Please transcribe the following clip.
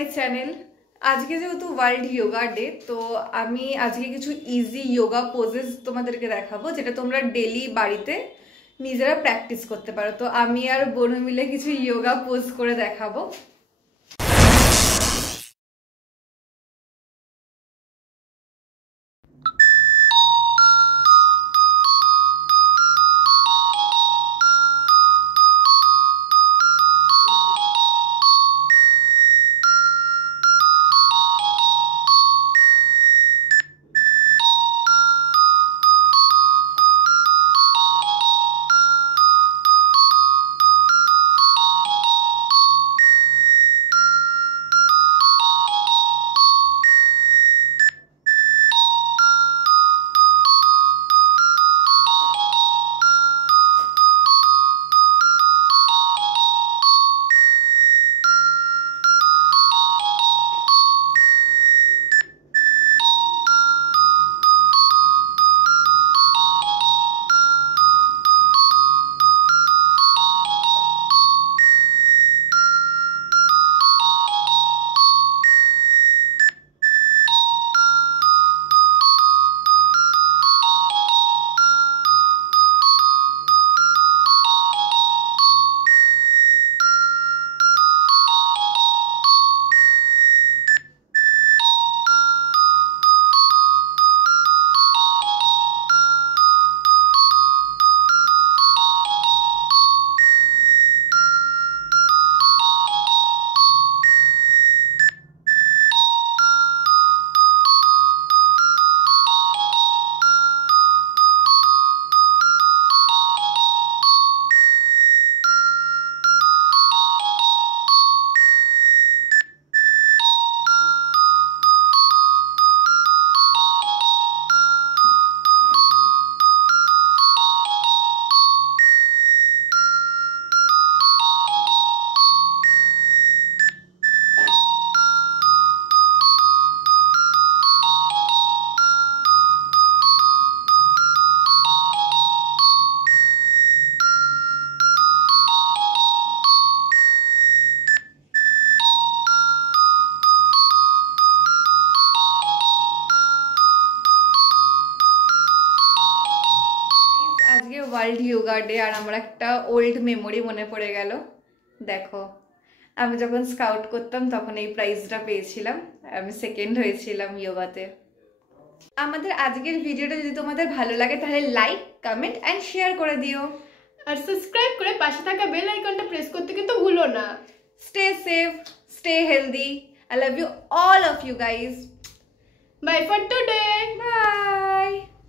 My channel. আজকে যেহেতু ওয়ার্ল্ড যোগা ডে, তো আমি আজকে কিছু ইজি যোগা পোজেস তোমাদেরকে দেখাবো, যেটা তোমরা ডেলি বাড়িতে নিজেরা প্র্যাকটিস করতে পারো। তো আমি আর বোন মিলে কিছু যোগা পোজ করে দেখাবো। আজকে ওয়ার্ল্ড যোগা ডে, আর আমার একটা ওল্ড মেমোরি মনে পড়ে গেল। দেখো, আমি যখন স্কাউট করতাম তখন এই প্রাইজটা পেয়েছিলাম, আমি সেকেন্ড হয়েছিলাম যোগাতে। আমাদের আজকের ভিডিওটা যদি তোমাদের ভালো লাগে তাহলে লাইক, কমেন্ট অ্যান্ড শেয়ার করে দিও, আর সাবস্ক্রাইব করে পাশে থাকা বেল আইকনটা প্রেস করতে কিন্তু ভুলো না। Stay safe, stay healthy. I love you, all of you guys. Bye for today. Bye.